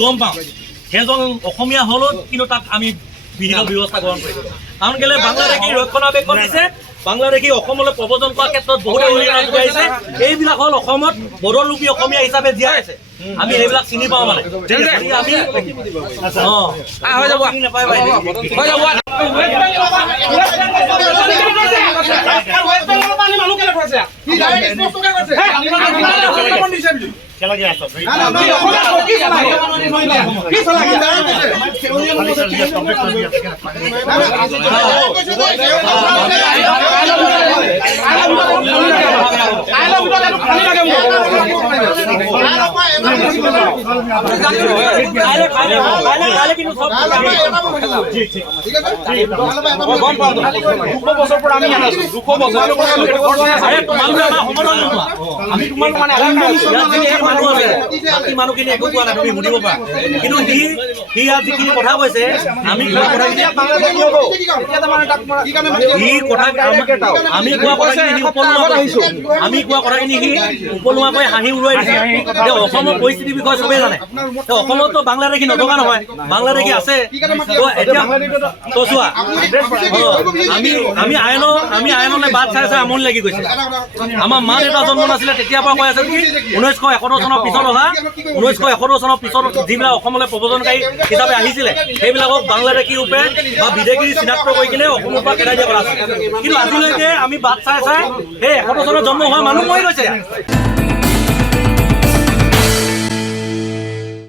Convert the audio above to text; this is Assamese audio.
গম পাওঁ সেইজন অসমীয়া হলো কিন্তু তাক আমি বিহিত ব্যৱস্থা গ্ৰহণ কৰিম কাৰণ কেলে বাংলাদেশী ৰক্ষণাবেক্ষণ দিছে বাংলাদেশী অসমলৈ প্ৰৱৰ্তন কৰাৰ ক্ষেত্ৰত বহুতে অৰিহণা যোগাইছে এইবিলাক হ'ল অসমত বড়োৰূপী অসমীয়া হিচাপে জীয়াই আছে আমি এইবিলাক চিনি পাওঁ মানে আমি হৈ যাব নাপায় মানুহখিনি একো কোৱা নাই তুমি শুনিব পাৰা কিন্তু সি যিখিনি কথা কৈছে আমি কোৱা কথাখিনি আমি কোৱা কথাখিনি সি উপলুৱাকৈ হাঁহি উৰুৱাই দিছে অসমৰ পৰিস্থিতিৰ বিষয়ে চবেই জানে অসমতো বাংলাদেশী নথকা নহয় বাংলাদেশী আছে এতিয়া চোৱা আমি আইনলৈ বাট চাই চাই আমনি লাগি গৈছে আমাৰ মা দেউতা জন্ম নাছিলে তেতিয়াৰ পৰা কৈ আছে কি 1971 চনৰ পিছত অহা 1971 চনৰ পিছত যিবিলাক অসমলৈ প্ৰব্ৰজনকাৰী হিচাপে আহিছিলে সেইবিলাকক বাংলাদেশী ৰূপে বা বিদেশী চিনাক্ত কৰি কিনে অসমৰ পৰা খেদাই দিয়া কৰা আছে কিন্তু আজিলৈকে আমি বাট চাই চাই সেই 71 চনত জন্ম হোৱা মানুহ মৰি গৈছে।